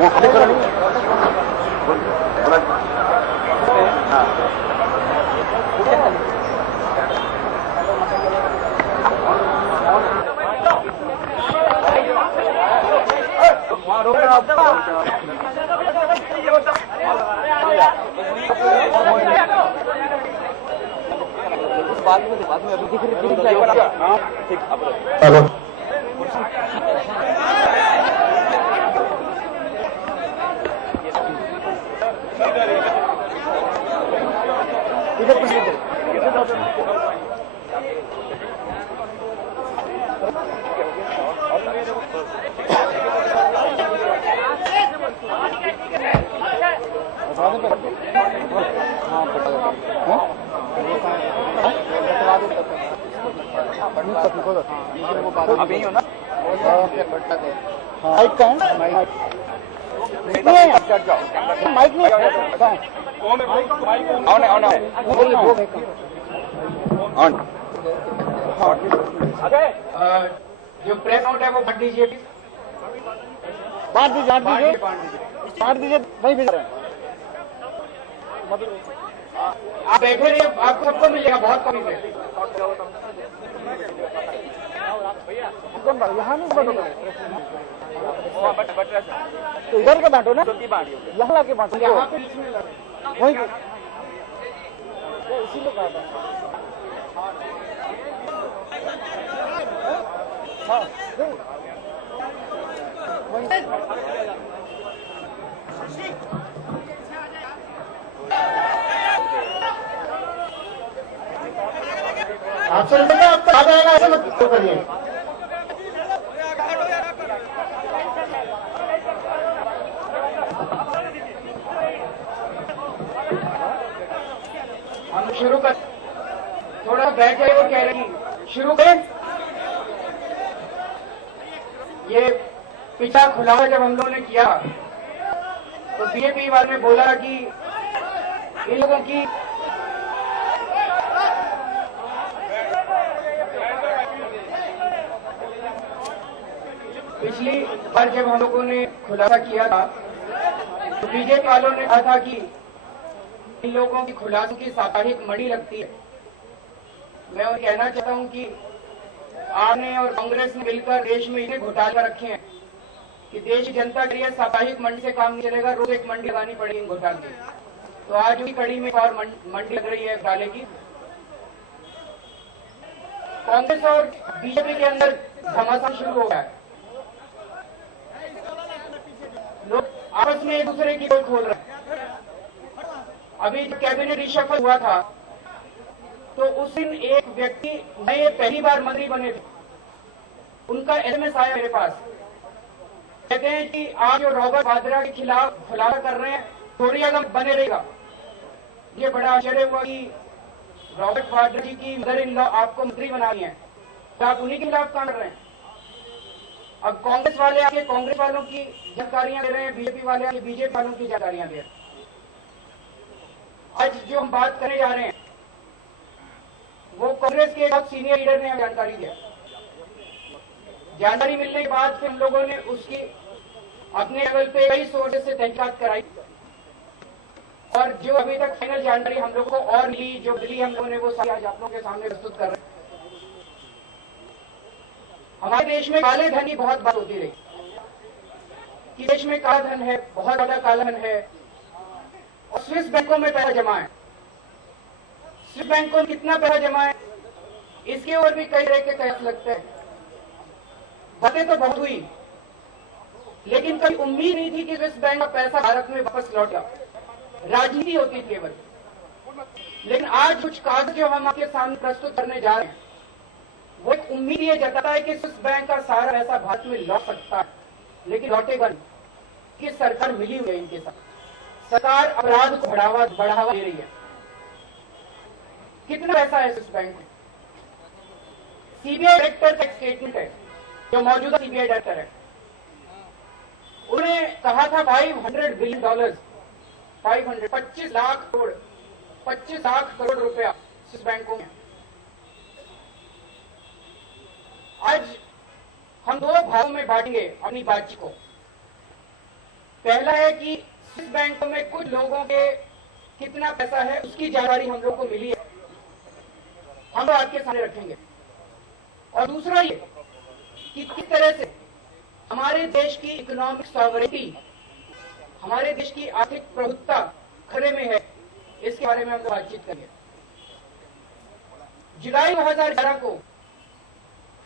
बाद में अभी दिख रही हेलो अभी हो ना माइक का है माइक नहीं ऑन जो प्रेस नोट है वो बांट दीजिए बांट दीजिए वही भेज रहे हैं। आप बैठे रहिए, आपको सबको मिलेगा, बहुत कमी से। यहाँ नहीं बांटो तो इधर का बांटो ना, यहाँ लाके बांटो, यहाँ पे बीच में वही इसीलिए कहा था। हाँ आपसे आपको आ जाएगा, ऐसा मत करिए। हम शुरू कर, थोड़ा बैठ जाए, वो कह रही शुरू करें। ये पिछला खुलासा जब हम लोगों ने किया तो बीजेपी वाले ने बोला कि इन लोगों की पिछली बार जब हम लोगों ने खुलासा किया था तो बीजेपी वालों ने कहा था कि इन लोगों की खुलासों की साप्ताहिक मंडी लगती है। मैं उन्हें कहना चाहता हूं कि आपने और कांग्रेस ने मिलकर देश में इतने घोटाले रखे हैं कि देश की जनता के लिए साप्ताहिक मंडी से काम नहीं चलेगा, रोज एक मंडी लगानी पड़ेगी इन घोटाले की। तो आज उसी कड़ी में और मंडी लग रही है घोटाले की। कांग्रेस और बीजेपी के अंदर घमासान शुरू हो गया है, लोग आपस में एक दूसरे की पोल खोल रहे हैं। अभी जब कैबिनेट रिशफल हुआ था तो उस दिन एक व्यक्ति नए पहली बार मंत्री बने थे, उनका एसएमएस आया मेरे पास, कहते हैं कि आप जो रॉबर्ट वाड्रा के खिलाफ खुलासा कर रहे हैं थोड़ी अगर बने रहेगा। ये बड़ा आश्चर्य हुआ कि रॉबर्ट वाड्रा जी की मदर इन लॉ आपको मंत्री बनानी है, तो आप उन्हीं के खिलाफ काम कर रहे हैं। अब कांग्रेस वाले आके कांग्रेस वालों की जानकारियां दे रहे हैं, बीजेपी वाले आके बीजेपी वालों की जानकारियां दे रहे हैं। आज जो हम बात करने जा रहे हैं वो कांग्रेस के बहुत सीनियर लीडर ने हमें जानकारी दिया। जानकारी मिलने के बाद फिर हम लोगों ने उसकी अपने लेवल पे कई सोर्सेज से तहकीकात कराई और जो अभी तक फाइनल जानकारी हम लोगों को और मिली, जो मिली हम लोगों ने वो सारी आज आप लोगों के सामने प्रस्तुत कर रहे हैं। हमारे देश में काले धन की बहुत बात होती रही कि देश में काला धन है, बहुत ज्यादा काला धन है और स्विस बैंकों में पैसा जमा है। स्विस बैंकों में कितना पैसा जमा है इसके ऊपर भी कई तरह के कयास लगते हैं। बातें तो बहुत हुई लेकिन कभी उम्मीद नहीं थी कि स्विस बैंक का पैसा भारत में वापस लौटेगा। राजनीति होती केवल, लेकिन आज कुछ कागज जो हम आपके सामने प्रस्तुत करने जा रहे हैं वो एक उम्मीद ये जताता है कि स्विस बैंक का सारा पैसा भारत में लौट सकता है, लेकिन लौटेगा नहीं। कि सरकार मिली हुई है इनके साथ, सरकार अपराध को बढ़ावा दे रही है। कितना पैसा है स्विस बैंक में? सीबीआई डायरेक्टर का एक स्टेटमेंट है, जो मौजूदा सीबीआई डायरेक्टर है, उन्होंने कहा था $500 बिलियन, 25 लाख करोड़ रुपया स्विस बैंकों में। आज हम दो भागों में बांटेंगे अपनी बातचीत को। पहला है कि स्विस बैंकों में कुछ लोगों के कितना पैसा है उसकी जानकारी हम लोग को मिली है, हम लोग आपके सामने रखेंगे। और दूसरा ये कि किस तरह से हमारे देश की इकोनॉमिक सॉवरेनिटी, हमारे देश की आर्थिक प्रभुत्ता खतरे में है, इसके बारे में हम लोग बातचीत करेंगे। जुलाई 2011 को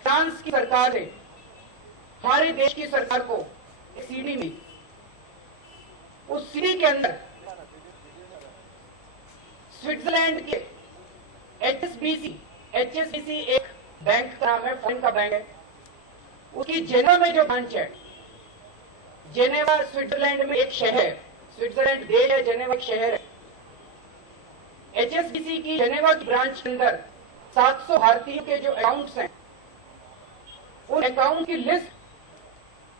फ्रांस की सरकार ने हमारे देश की सरकार को एक सीडी मिली। उस सीडी के अंदर स्विट्जरलैंड के HSBC एक बैंक का नाम है, फॉरेन का बैंक है, उसकी जेनेवा में जो ब्रांच है, जेनेवा स्विट्जरलैंड में एक शहर है, स्विट्जरलैंड देश है, जेनेवा एक शहर है। HSBC की जेनेवा की ब्रांच के अंदर 700 भारतीयों के जो अकाउंट्स हैं, उन अकाउंट की लिस्ट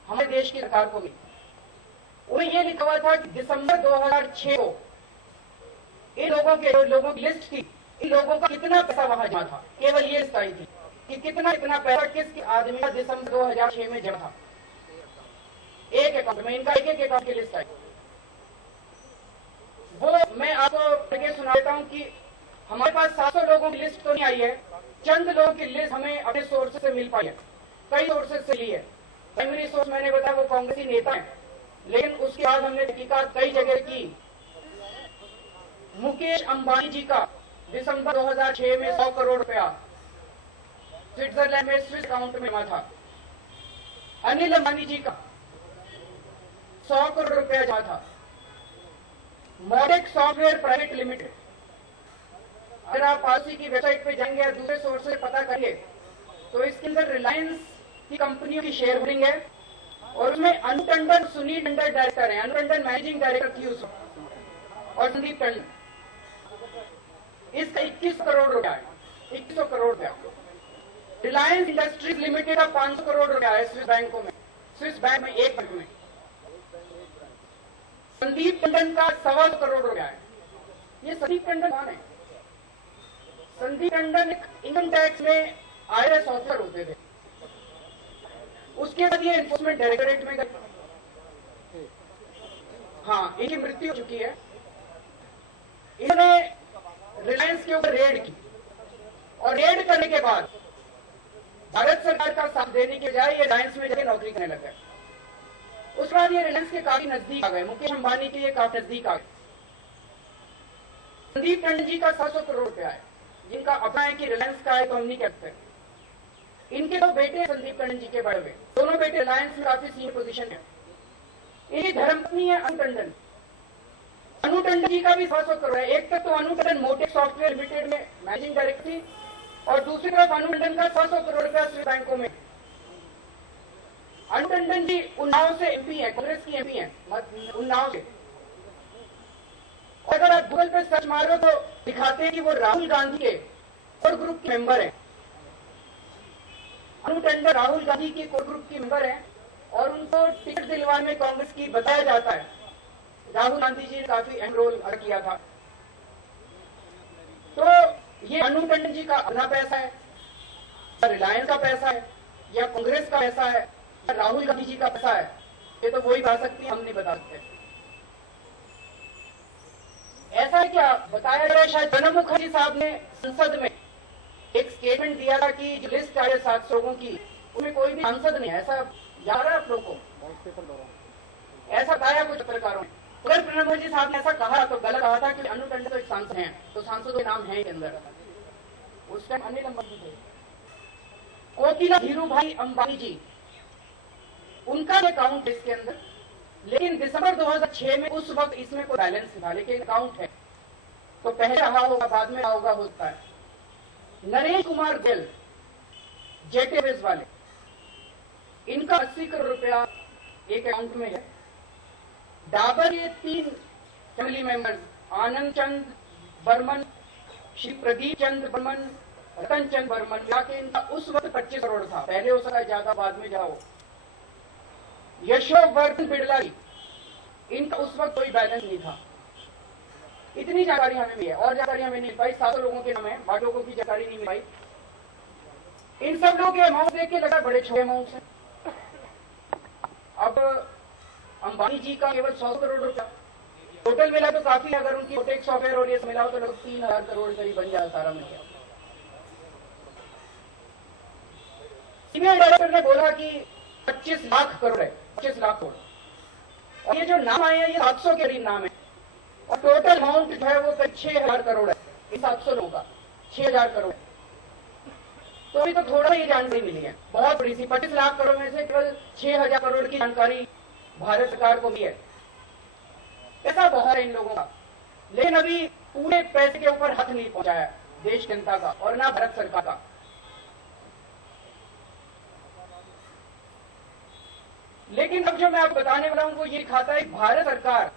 हमारे देश की सरकार को मिली। उन्हें यह लिखा हुआ था कि दिसंबर 2006 को इन लोगों के जो लोगों की लिस्ट थी, इन लोगों का कितना पैसा वहां जमा था, केवल ये लिस्ट आई थी कि कितना पैसा किस आदमी का दिसंबर 2006 में जमा था। एक अकाउंट में इनका एक अकाउंट की लिस्ट आई। वो मैं आपको करके सुना देता हूं कि हमारे पास 700 लोगों की लिस्ट तो नहीं आई है, चंद लोगों की लिस्ट हमें अपने सोर्सेज से मिल पाई है, कई सोर्सेज से ली है। प्राइमरी सोर्स मैंने बताया वो कांग्रेसी नेता है, लेकिन उसके बाद हमने तहकीकात कई जगह की। मुकेश अंबानी जी का दिसंबर 2006 में 100 करोड़ रुपया स्विट्जरलैंड में स्विस अकाउंट में जमा था। अनिल अंबानी जी का 100 करोड़ रुपया जमा था। मॉडेक सॉफ्टवेयर प्राइवेट लिमिटेड, अगर आप पारसी की वेबसाइट पे जाएंगे या दूसरे सोर्स से पता करेंगे तो इसके अंदर रिलायंस की कंपनियों की शेयर होल्डिंग है और उसमें अनु टंडन, सुनील टंडन डायरेक्टर है, अनु टंडन मैनेजिंग डायरेक्टर थी उसमें, और संदीप टंडन। इसका 21 करोड़ रुपया है, 2100 करोड़ रुपया। रिलायंस इंडस्ट्रीज लिमिटेड का 500 करोड़ रुपया है स्विस बैंकों में, स्विस बैंक में एक बैंक में। संदीप टंडन का 125 करोड़ रुपया है। ये संदीप टंडन कौन है? संदीप टंडन एक इनकम टैक्स में IRS ऑफिसर होते थे, उसके बाद ये एनफोर्समेंट डायरेक्टरेट में गए। हाँ, इनकी मृत्यु हो चुकी है। इन्होंने रिलायंस के ऊपर रेड की और रेड करने के बाद भारत सरकार का साथ देने के बजाय ये रिलायंस में जाकर नौकरी करने लग गए। उसके बाद ये रिलायंस के काफी नजदीक आ गए, मुकेश अंबानी के ये काफी नजदीक आ गए। संदीप टंडन जी का 700 करोड़ रुपया है, जिनका अपना है कि रिलायंस का है तो हम नहीं कहते। इनके दो बेटे संदीप टंडन जी के बड़े हुए, दोनों बेटे रिलायंस में काफी सीनियर पोजीशन है। इनकी धर्मपत्नी है अनु टंडन। अनु टंडन जी का भी 700 करोड़ है। एक तरफ तो अनु टंडन मोटेक सॉफ्टवेयर लिमिटेड में मैनेजिंग डायरेक्टर थी और दूसरी तरफ अनु टंडन का 700 करोड़ रुपया स्विस बैंकों में। अनु टंडन जी उन्नाव से MP है, कांग्रेस की MP है, उन्नाव से। और अगर आप गूगल पे सर्च मारो तो दिखाते हैं कि वो राहुल गांधी के कोर ग्रुप के मेंबर है। अनु टंडन राहुल गांधी के कोर ग्रुप की मेंबर है और उनको टिकट दिलवाने में कांग्रेस की बताया जाता है राहुल गांधी जी ने काफी अहम रोल अदा किया था। तो ये अनु टंडन जी का अपना पैसा है, रिलायंस का पैसा है, या कांग्रेस का पैसा है, या राहुल गांधी जी का पैसा है, ये तो वही बता सकती है, हम नहीं बता सकते। ऐसा है क्या बताया गया, शायद प्रणब मुखर्जी साहब ने संसद में एक स्टेटमेंट दिया था कि जो लिस्ट आई है 700 लोगों की, उनमें कोई भी सांसद नहीं है। ऐसा याद है आप लोगों को? ऐसा बताया कुछ पत्रकारों ने। अगर प्रणब मुखर्जी साहब ने ऐसा कहा तो गलत कहा था कि अनु टंडन तो एक सांसद हैं, तो सांसदों के नाम है के अंदर। उस टाइम अनिल अंबानी थे, कोकिला धीरू भाई अंबानी जी, उनका अकाउंट इसके अंदर, लेकिन दिसंबर 2006 में उस वक्त इसमें कोई बैलेंस नहीं था, लेकिन अकाउंट है तो पहले रहा होगा, बाद में रहा होगा, होता है। नरेश कुमार गोयल जेट एयरवेज वाले, इनका 80 करोड़ रुपया एक अकाउंट में है। डाबर के 3 फैमिली मेंबर्स, आनंद चंद बर्मन, श्री प्रदीप चंद बर्मन, रतन चंद बर्मन, जाके इनका उस वक्त 25 करोड़ था, पहले हो सकता है ज्यादा, बाद में जाओ। यशोवर्धन बिड़ला जी, इनका उस वक्त कोई बैलेंस नहीं था। इतनी जानकारी हमें मिली है, और जानकारी हमें नहीं मिल पाई। 700 लोगों के नाम है, बाकी लोगों की जानकारी नहीं मिल पाई। इन सब लोगों के अमाउंट देख के लगा बड़े छोटे अमाउंट है। अब अंबानी जी का केवल 100 करोड़ रुपया। टोटल मिला तो काफी है, अगर उनकी टेक्स सॉफ्टवेयर और ये सब मिलाओ तो लगभग 3000 करोड़ करीब बन जाए सारा मिल गया। सीनियर डायरेक्टर ने बोला कि 25 लाख करोड़ है, 25 लाख करोड़, और ये जो नाम आए हैं ये 700 के करीब नाम है, और टोटल अमाउंट जो है वो 6000 करोड़ है। इन 700 लोगों का 6000 करोड़। तो अभी तो थोड़ा ही जानकारी मिली है, बहुत बड़ी सी 25 लाख करोड़ में से केवल 6000 करोड़ की जानकारी भारत सरकार को मिली है। ऐसा बहुत है इन लोगों का, लेकिन अभी पूरे पैसे के ऊपर हाथ नहीं पहुंचाया देश जनता का और ना भारत सरकार का। लेकिन अब जो मैं आपको बताने वाला हूं वो ये दिखाता है भारत सरकार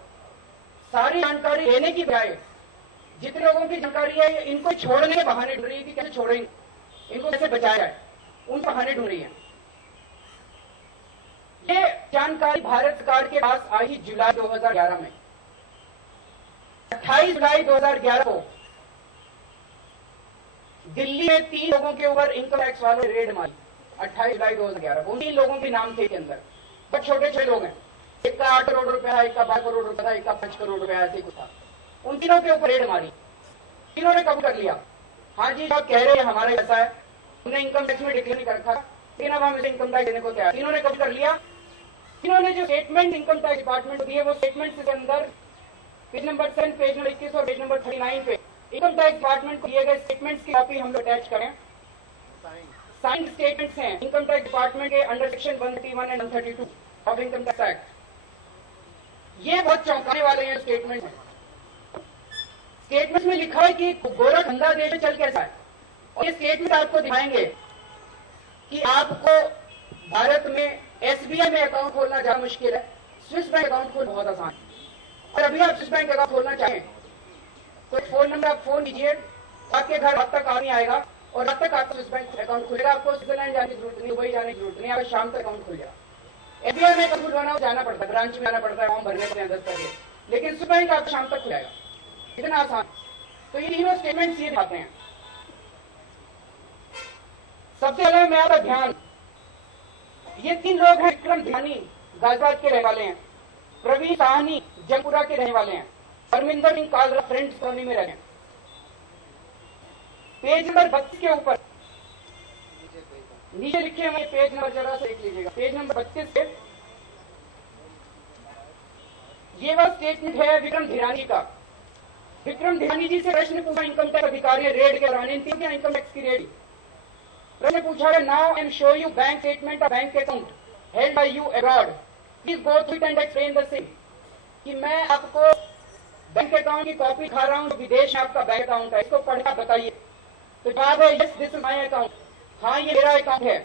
सारी जानकारी लेने की बजाय जितने लोगों की जानकारी है इनको छोड़ने के बहाने ढूंढ रही है कि कैसे छोड़ेंगे, इनको कैसे बचाया जाए, उन बहाने ढूंढ रही है। ये जानकारी भारत सरकार के पास आई जुलाई 2011 में। 28 जुलाई 2011 को दिल्ली में 3 लोगों के ऊपर इनकम टैक्स वालों ने रेड मारी। 28 जुलाई 2011 को उन 3 लोगों के नाम थे के अंदर, बहुत छोटे छोटे लोग हैं, एक का 8 करोड़ रुपया, एक का 12 करोड़ रुपया, एक का 5 करोड़ रुपया, ऐसे कुछ था। उन तीनों के ऊपर रेड मारी, तीनों ने कबूल कर लिया, हाँ जी जो कह रहे हैं हमारा ऐसा है, हमने इनकम टैक्स में डिक्लेयर नहीं कर रखा, लेकिन अब हम इसे इनकम टैक्स देने को तैयार। तीनों ने कबूल कर लिया। तीनों ने जो स्टेटमेंट इनकम टैक्स डिपार्टमेंट को दिए वो स्टेटमेंट के अंदर पेज नंबर 10, पेज नंबर 21 और पेज नंबर 39 पे इनकम टैक्स डिपार्टमेंट को दिए गए स्टेटमेंट्स की कॉपी हम लोग अटैच करें। साइंड स्टेटमेंट्स हैं इनकम टैक्स डिपार्टमेंट के under section 131 and 132 of income tax act. ये बहुत चौंकाने वाले हैं स्टेटमेंट में। स्टेटमेंट में लिखा है कि गोरा धंधा देश में चल कैसा है, और ये स्टेटमेंट आपको दिखाएंगे कि आपको भारत में एसबीआई में अकाउंट खोलना ज्यादा मुश्किल है, स्विस बैंक अकाउंट खोलना बहुत आसान है। और अभी आप स्विस बैंक अकाउंट खोलना चाहें तो फोन नंबर आप फोन कीजिए, आपके घर रात तक आदमी आएगा और रात तक आपका स्विस बैंक अकाउंट खुलेगा। आपको स्विट्जरलैंड जाने की जरूरत नहीं, दुबई जाने की जरूरत नहीं, आपका शाम तक अकाउंट खुल जाएगा। एसबीआई में अकाउंट खुलवाना जाना पड़ता है, ब्रांच में आना पड़ता है, फॉर्म भरने पड़ते हैं 10 पैसे, लेकिन स्विस बैंक आपका शाम तक खुल जाएगा, इतना आसान। तो ये तीनों स्टेटमेंट्स ये दिखाते हैं। सबसे पहले मैं आपका ध्यान, ये 3 लोग हैं, विक्रम ध्यानी गाजियाबाद के रहने वाले हैं, प्रवीण साहनी जंगपुरा के रहने वाले हैं, परमिंदर सिंह कालरा फ्रेंड्स कॉलोनी में रहते हैं। पेज नंबर 32 के ऊपर नीचे लिखे हुए पेज नंबर जरा से देख लीजिएगा, पेज नंबर 32 पे ये वह स्टेटमेंट है विक्रम धिरानी का। विक्रम धिरानी जी से प्रश्न पूछा इनकम टैक्स अधिकारी रेड के दौरान, इनकम टैक्स की रेड। प्रश्न पूछा है, now I am show you bank statement of bank account held by you abroad, please go through it and explain the same. कि मैं आपको बैंक अकाउंट की कॉपी दिखा रहा हूं, विदेश में आपका बैंक अकाउंट है, इसको पढ़कर बताइए। तो जवाब है yes this is my account, हाँ ये मेरा अकाउंट है,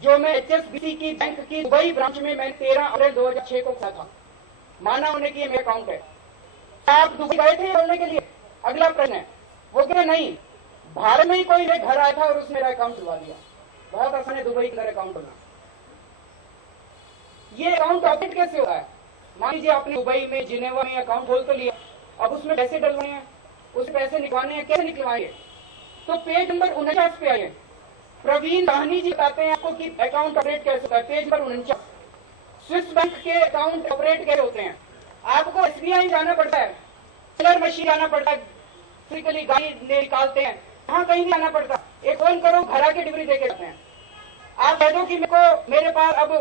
जो मैं एचएसबीसी की बैंक की दुबई ब्रांच में मैंने 13 अप्रैल 2006 को खोला था। माना उन्हें कि ये मेरा अकाउंट है। आप दुबई गए थे बोलने के लिए? अगला प्रश्न है, वो कह नहीं, भारत में ही कोई मेरे घर आया था और उसने मेरा अकाउंट खुलवा दिया। बहुत आसान है दुबई के अंदर अकाउंट खोलना। ये अकाउंट ऑपरेट कैसे होता है? मान लीजिए आपने दुबई में, जिनेवा में अकाउंट खोल तो लिया, अब उसमें पैसे डलवाने हैं, उसमें पैसे निकलवाने हैं, कैसे निकलवाएंगे? तो पेज नंबर 49 पे आइए, प्रवीण साहनी जी बताते हैं आपको कि अकाउंट ऑपरेट कैसे होता है। पेज नंबर 49, स्विस बैंक के अकाउंट ऑपरेट कैसे होते हैं। आपको एसबीआई जाना पड़ता है, टेलर मशीन जाना पड़ता है, फिजिकली गाड़ी निकालते हैं, वहां कहीं नहीं आना पड़ता। एक फोन करो, घर आके डिलीवरी देके जाते हैं। आप कह दो कि मेरे पास अब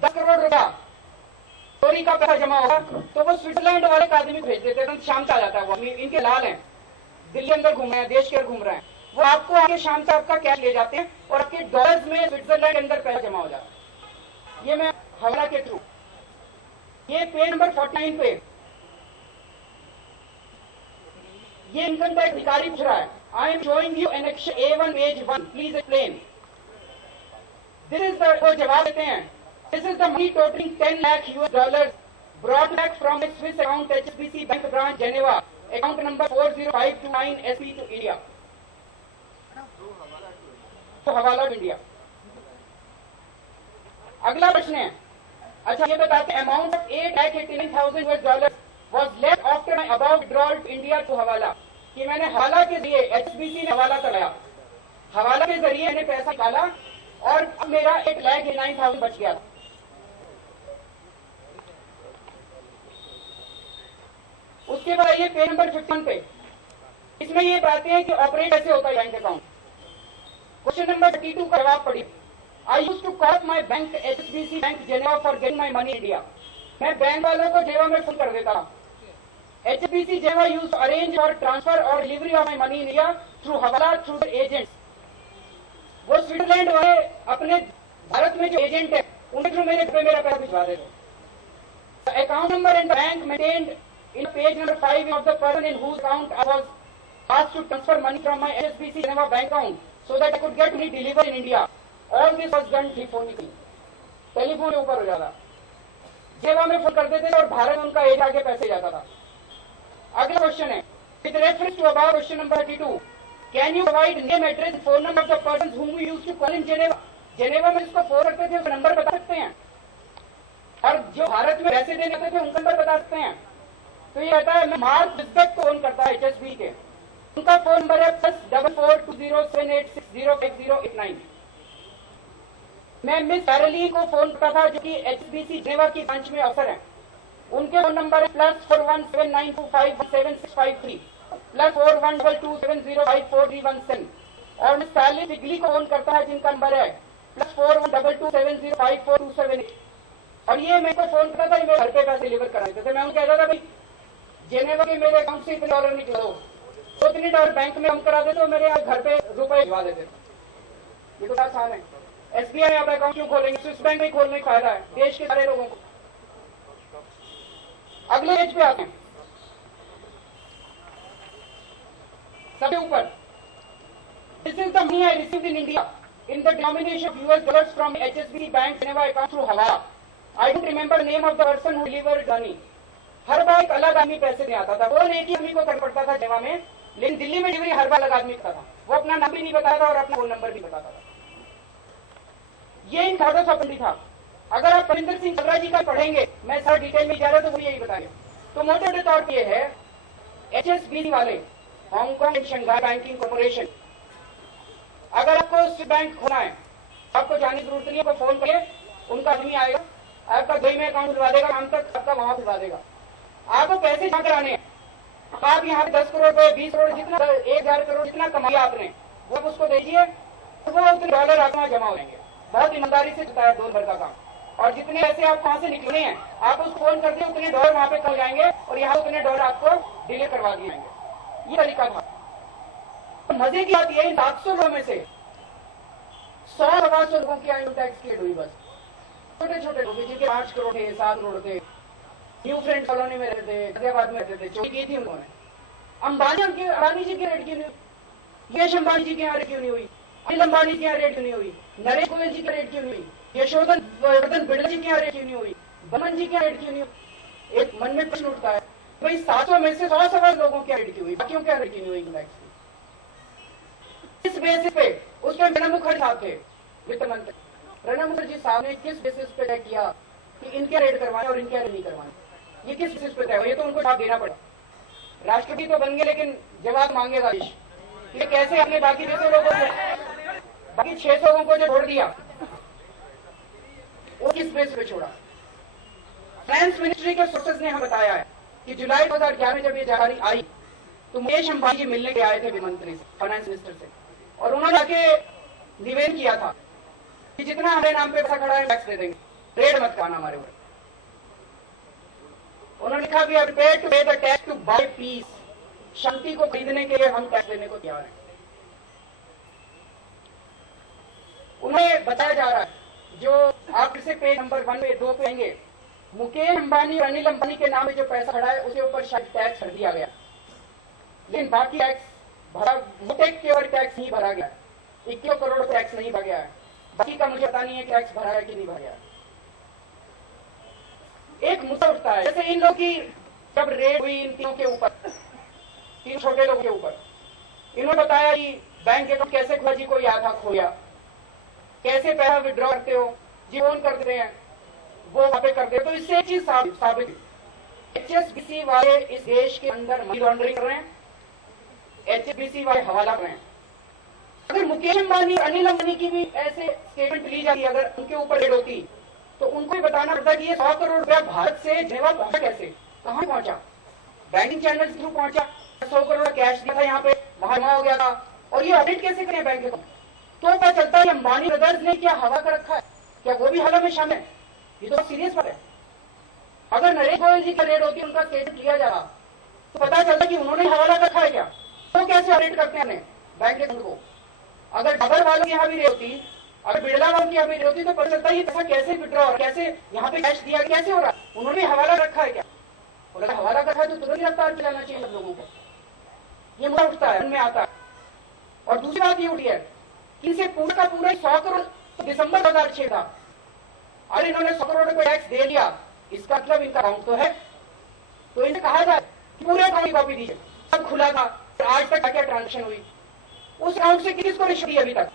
10 करोड़ रुपया चोरी का पैसा जमा होगा, तो वो स्विट्जरलैंड वाले का आदमी भेज देते हैं, शाम से आ जाता है। वो इनके लाल हैं, दिल्ली अंदर घूम रहे हैं, देश के अंदर घूम रहे हैं, वो आपको आगे शाम से आपका कैश ले जाते हैं और आपके डॉलर्स में स्विट्जरलैंड के अंदर पैसा जमा हो जाता है। ये मैं हवाला के थ्रू, ये पेज नंबर 49 पे ये इनकम टैक्स अधिकारी पूछ रहा है, I am showing you annexure A1 page 1, please explain. This is the, वो जवाब देते हैं, this is the money totalling 10 lakh US brought back from a Swiss account HSBC Bank branch Geneva, account number 40529 SP to India, तो हवाला to India. अगला प्रश्न है, अच्छा ये बताते हैं, amount of $8,89,000 was left after my above withdrawal to India to हवाला, कि मैंने हवाला के जरिए HSBC ने हवाला कराया, हवाला के जरिए मैंने पैसा निकाला और अब मेरा 8,89,000 बच गया। उसके बाद ये पेज नंबर 51 पे, इसमें ये बातें हैं कि ऑपरेट कैसे होता है बैंक अकाउंट। क्वेश्चन नंबर 32 का जवाब पढ़िए। I used to call my bank HSBC bank Geneva for getting my money India. मैं बैंक वालों को जेनेवा में फोन कर देता। HSBC Geneva used to arrange for transfer और delivery of my money in India through hawala through the agents. वो Switzerland वाले अपने भारत में जो एजेंट है उनके थ्रू मेरे घर पे मेरा पैसा भिजवा देते। Account number and bank maintained in page number 5 of the person in whose account I was asked to transfer money from my HSBC Geneva bank account so that I could get money delivered in India. All this was done telephonically. Telephone के ऊपर हो जाता, जेवा में phone करते थे और भारत में उनका एजेंट आके पैसे जाता था। अगला क्वेश्चन है, with reference to above question number 32, can you provide name, address, phone number of the persons whom you used to call in Geneva? Geneva में जिसको फोन करते थे उसका नंबर बता सकते हैं, और जो भारत में पैसे देने आते थे उनका नंबर बता सकते हैं। तो ये कहता है मैं मार्क बिस्बेक को फोन करता है HSBC के, उनका फोन नंबर है +442078605089। मैं मिस पैरली को फोन करता था जो कि HSBC जेनेवा की ब्रांच में अफसर है, उनके फोन नंबर है +417925175653 +4122705431। और मिस सैली पिगली को फोन करता है जिनका नंबर है +4122705427। और ये मेरे को फोन करता था, मेरे घर पे पैसे डिलीवर कराते थे। मैं उनको कहता था भाई जेनेवा के मेरे अकाउंट से इतने डॉलर निकलो, तो इतने डॉलर बैंक में हम करा देते तो मेरे घर पे रुपए भिजवा देते। ये तो आसान है। SBI में आप अकाउंट क्यों खोलेंगे, स्विस बैंक में खोलने का फायदा है देश के सारे लोगों को। अगले पेज पे आते हैं, सबसे ऊपर, this is the money I received in India in the denomination of US dollars from HSBC bank Geneva account through hawala. I don't remember name of the person who delivered money. हर बार एक अलग आदमी पैसे नहीं आता था, वो एक ही आदमी को करना पड़ता था जेनेवा में, लेकिन दिल्ली में डिलीवरी हर बार अलग आदमी करता था। वो अपना नाम भी नहीं बताता था और अपना फोन नंबर भी बताता था। ये इन मॉडल्स ऑफ एंट्री था। अगर आप परिंदर सिंह चंद्रा जी का पढ़ेंगे, मैं सारा डिटेल में जा रहा तो वो यही बताएंगे। तो मोटे मोटे तौर पर यह है, HSBC वाले Hong Kong and Shanghai banking corporation, अगर आपको स्विस बैंक खोलना है आपको जाने की जरूरत नहीं है, आपको फोन करिए, उनका आदमी आएगा, आपका दुबई में अकाउंट खुलवा देगा, शाम तक आपका वहां खुलवा देगा। आपको पैसे जमा कराने हैं, आप यहाँ पे 10 करोड़ रुपए 20 करोड़ जितना 1000 करोड़ जितना कमाया आपने वो आप उसको दीजिए, तो वो उतने डॉलर आपके जमा हो जाएंगे। बहुत ईमानदारी से चलता है 2 भर का काम। और जितने पैसे आप वहां से निकलने हैं आप उसको फोन करते उतने डॉलर वहां पे खो जाएंगे और यहाँ उतने डॉलर आपको डिले करवा दिए जाएंगे। ये तरीका था। तो मजे की बात यही 700 लोगों में से 100-125 लोगों की इनकम टैक्स क्लियर हुई। बस छोटे छोटे लोग जिनके 5 करोड़ थे, 7 करोड़ थे, न्यू फ्रेंड कॉलोनी में रहते थे, गाजियाबाद में रहते थे, चोरी की थी उन्होंने। अंबानी जी की रेट क्यों नहीं हुई, मुकेश अंबानी जी के यहाँ रेट क्यों नहीं हुई, अनिल अंबानी के यहाँ रेट क्यों नहीं हुई, नरेश गोयल जी की रेट क्यों नहीं हुई, यशोधन बिड़ला जी के यहाँ रेट क्यों नहीं हुई, बमन जी के यहाँ रेट क्यों नहीं हुई। एक मन में प्रश्न उठता है भाई 700 में से 100 लोगों की रेट क्यों हुई, बाकियों क्या रेट क्यों नहीं हुई। इस बेसिस पे उसके प्रणब मुखर्जी साहब थे वित्त मंत्री, प्रणब मुखर्जी साहब ने किस बेसिस पे तय किया कि इनके रेट करवाएं और इनके रेट नहीं करवाएं, ये किस बेसिस पे तय हुआ, ये तो उनको जवाब देना पड़ा। राष्ट्रपति तो बन गए लेकिन जवाब मांगेगा देश, ये कैसे हमने बाकी जैसे लोगों को, बाकी 600 लोगों को जो छोड़ दिया वो किस बेस पे छोड़ा। फाइनेंस मिनिस्ट्री के सोर्सेज ने हमें बताया है कि जुलाई 2011 में जब ये जानकारी आई तो मुकेश अंबानी जी मिलने के आए थे वित्त मंत्री से, फाइनेंस मिनिस्टर से, और उन्होंने जाके निवेदन किया था कि जितना हमारे नाम पे पैसा खड़ा है टैक्स दे देंगे, रेट मत करना हमारे ऊपर। उन्होंने लिखा we are prepared to pay the tax to buy peace, शांति को खरीदने के लिए हम टैक्स देने को तैयार हैं। उन्हें बताया जा रहा है, जो आप इसे पेज नंबर 1 पे 2 पे आएंगे, मुकेश अंबानी और अनिल अंबानी के नाम में जो पैसा खड़ा है उसके ऊपर शायद टैक्स भर दिया गया, लेकिन बाकी टैक्स भरा, मोटेक के और टैक्स नहीं भरा गया, 21 करोड़ टैक्स नहीं भरा गया है, बाकी का मुझे पता नहीं है टैक्स भरा है कि नहीं भरा गया। एक मुद्दा उठता है, जैसे इन लोगों की जब रेड हुई इन तीनों के ऊपर, 3 छोटे लोगों के ऊपर, इन्होंने बताया कि बैंक अकाउंट कैसे खुला जी, कोई आधा खोया, कैसे पैसा विड्रॉ करते हो जी, फोन कर देते हैं वो वहां पे कर दे। तो इससे एक चीज साबित, HSBC वाले इस देश के अंदर मनी लॉन्ड्रिंग कर रहे हैं, HSBC वाले हवाला कर रहे हैं। अगर मुकेश अंबानी अनिल अंबानी की भी ऐसे स्टेटमेंट ली जाती, अगर उनके ऊपर रेड होती तो उनको भी बताना पड़ता कि ये 100 करोड़ रुपया भारत से जेनेवा पहुंचा कैसे, कहां पहुंचा, बैंकिंग चैनल के थ्रू पहुंचा, 100 करोड़ कैश दिया था यहाँ पे, वहां जमा हो गया था। और ये ऑडिट कैसे करें बैंक अकाउंट? तो पता चलता है अंबानी ब्रदर्स ने क्या हवा कर रखा है, क्या वो भी हवा में शामिल है? ये तो सीरियस बात है। अगर नरेश गोयल जी का रेड होती, उनका स्टेटमेंट लिया जा रहा, तो पता चलता कि उन्होंने हवाला रखा है क्या? तो कैसे ऑडिट करते हैं बैंक अकाउंट को? अगर डबर वालों की यहाँ भी रेड होती, अगर बिरला वालों की यहाँ भी रेड होती, तो पता चलता है ये पैसा कैसे विड्रॉ हो रहा है, कैसे यहाँ पे कैश दिया, कैसे हो रहा है? उन्होंने हवाला रखा है क्या? और अगर हवाला रखा है तो तुरंत गिरफ्तार किया जाना चाहिए सब लोगों को। ये मुद्दा उठता है, में आता है। और दूसरी बात ये उठी है कि इनसे पूरा का पूरा 100 करोड़ तो दिसंबर 2006 था। अरे इन्होंने 100 करोड़ रुपए टैक्स दे दिया, इसका मतलब इनका अकाउंट तो है। तो इन्हें कहा जाए कि पूरे अकाउंट की कॉपी दीजिए, सब खुला था, आज तक क्या ट्रांजेक्शन हुई, उस अकाउंट से किसको रिश्वत दी अभी तक?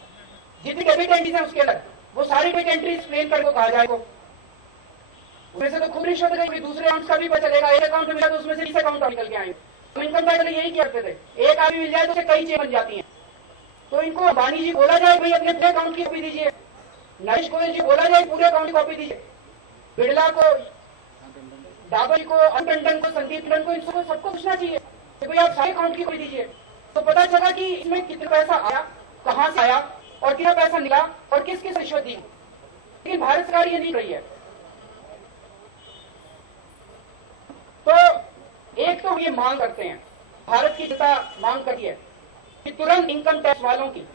जितनी डेबिट एंट्रीज है उसके अलग, वो सारी डेबिट एंट्री एक्सप्लेन करके कहा जाएगा। उसमें से तो खूब रिश्वत गई, दूसरे अकाउंट का भी पता चलेगा। एक अकाउंट में मिला तो उसमें से 20 अकाउंट निकल के आएंगे। हम इनकम टैक्स यही करते थे, एक आदमी मिल जाए तो कई चीजें बन जाती हैं। तो इनको अंबानी जी बोला जाए भाई अपने पूरे अकाउंट की कॉपी दीजिए, नरेश गोयल जी बोला जाए पूरे अकाउंट की कॉपी दीजिए, बिरला को, डाबर को, टंडन को, संदीप टंडन को, इनको सबको पूछना चाहिए कि भाई आप सारे अकाउंट की कॉपी दीजिए। तो पता चला कि इसमें कितना पैसा आया, कहां से आया और कितना पैसा निकला और किस किस रिश्वत दी। लेकिन भारत सरकार ये नहीं कर रही है। तो एक तो ये मांग करते हैं, भारत की जनता मांग करती है कि तुरंत इनकम टैक्स वालों की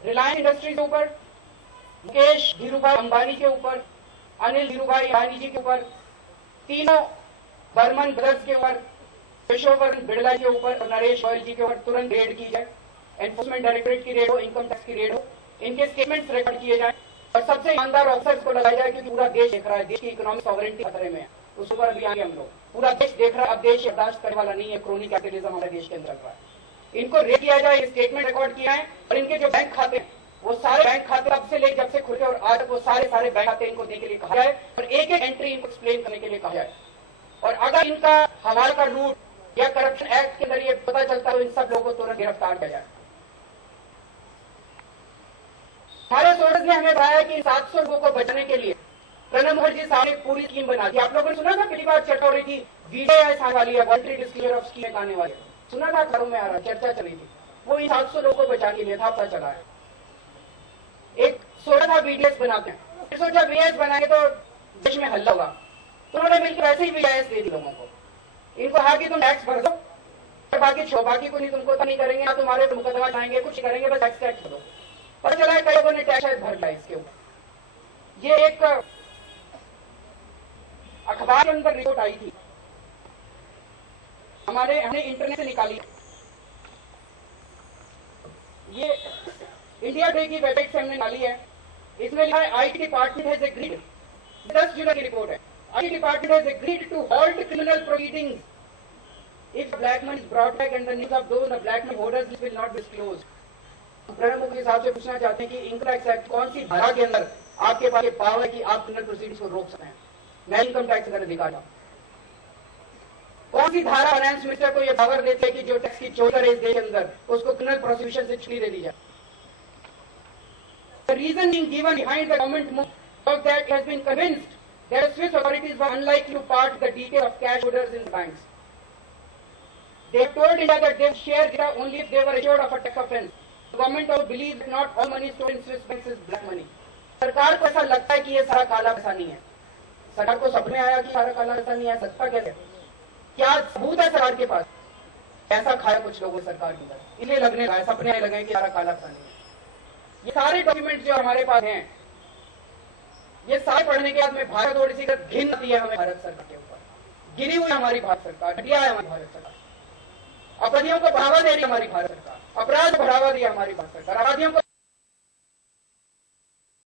रिलायंस इंडस्ट्रीज के ऊपर, मुकेश धीरूभाई अंबानी के ऊपर, अनिल धीरूभाई अंबानी जी के ऊपर, तीनों बर्मन ब्रदर्स के ऊपर, यशोवर्धन बिड़ला के ऊपर और नरेश गोयल जी के ऊपर तुरंत रेड की जाए। एनफोर्समेंट डायरेक्टरेट की रेड हो, इनकम टैक्स की रेड हो, इनके स्टेटमेंट्स रिकॉर्ड किए जाए और सबसे ईमानदार ऑफिसर्स को लगाया जाए, क्योंकि पूरा देश देख रहा है, देश की इकोनॉमिक सॉवरेनिटी खतरे में है। उस ऊपर अभी आगे हम लोग, पूरा देश देख रहा है, अब देश बर्दाश्त करने वाला नहीं है, क्रोनी कैपिटलिज्म हमारे देश के अंदर चल रहा है। इनको रेड किया जाए, स्टेटमेंट रिकॉर्ड किया है और इनके जो बैंक खाते हैं वो सारे बैंक खाते अब से लेकर जब से खुले और आज तक वो सारे बैंक खाते इनको देने के लिए कहा जाए और एक एक एंट्री इनको एक्सप्लेन करने के लिए कहा जाए। और अगर इनका हवाला का रूट या करप्शन एक्ट के अंदर ये पता चलता है तो इन सब लोगों को तुरंत गिरफ्तार किया जाए। हमारे सोर्स ने हमें बताया कि 700 लोगों को बचाने के लिए प्रणब मुखर्जी साहब ने पूरी स्कीम बना दी। आप लोगों ने सुना था पिछली बार चर्चा हो रही थी, VDIS आने वाली है, वॉलंटरी डिस्क्लोजर ऑफ स्कीम आने वाली है, सुना था, घरों में आ रहा, चर्चा चली थी। वो इन 700 लोगों को बचाने के लिए था, पता चला है। एक सोचा था VDIS बनाते हैं, फिर सोचा VDIS बनाएंगे तो देश में हल्ला होगा, तो उन्होंने मिलकर ऐसे ही VDIS दे दी लोगों को। इनको कहा कि तुम टैक्स भर दो और बाकी छो, बाकी कुछ तुमको तो नहीं करेंगे, ना तुम्हारे मुकदमा चाहेंगे, कुछ करेंगे, बस टैक्स दो। पता चला है कई लोगों ने टैक्स शायद भर लिया इसके ऊपर। ये एक अखबार के अंदर रिपोर्ट आई थी, हमने इंटरनेट से निकाली। ये इंडिया डे की वेबसाइट से हमने निकाली है। इसमें लिखा है IT डिपार्टमेंट हैज एग्रीड, 10 जुलाई की रिपोर्ट है, IT department has agreed to halt criminal proceedings if black money is brought back and the names of those black money holders will not be disclosed. Pranab Mukherjee साहब से पूछना चाहते हैं कि income tax act कौन सी धारा के अंदर आपके पास पावर है कि आप क्रिमिनल प्रोसीडिंग्स को रोक सकते हैं? मैं इनकम टैक्स का अधिकार हूं, कौन सी धारा फाइनेंस मिनिस्टर को यह पावर देती है कि जो टैक्स की चोरी करे इस देश के अंदर उसको क्रिमिनल प्रोसिक्यूशन से छुट्टी दे दी जाए? The reasoning given behind the government move was that it has been convinced that Swiss authorities were unlikely to part the details of cash holders in the banks. They have told India that they would share data only if they were assured of a tax offense. The government also believes that not all money stored in Swiss banks is black money. सरकार को ऐसा लगता है कि ये सारा काला पैसा नहीं है। सरकार को समझ में आया कि सारा काला पैसा नहीं है, सकता कैसे? क्या सबूत है सरकार के पास? ऐसा खाया कुछ लोगों सरकार के अंदर, इसलिए लगने लगा, सपने लगे कि सारा काला पैसा नहीं है। ये सारे डॉक्यूमेंट जो हमारे पास हैं, ये सारे पढ़ने के बाद में भारत थोड़ी सी घिन आती है हमें भारत सरकार के ऊपर। गिरी हुई हमारी भारत सरकार, घटिया है हमारी भारत सरकार, अपराधियों को बढ़ावा दे रही है हमारी भारत सरकार, अपराध को बढ़ावा दिया हमारी भारत सरकार, अपराधियों को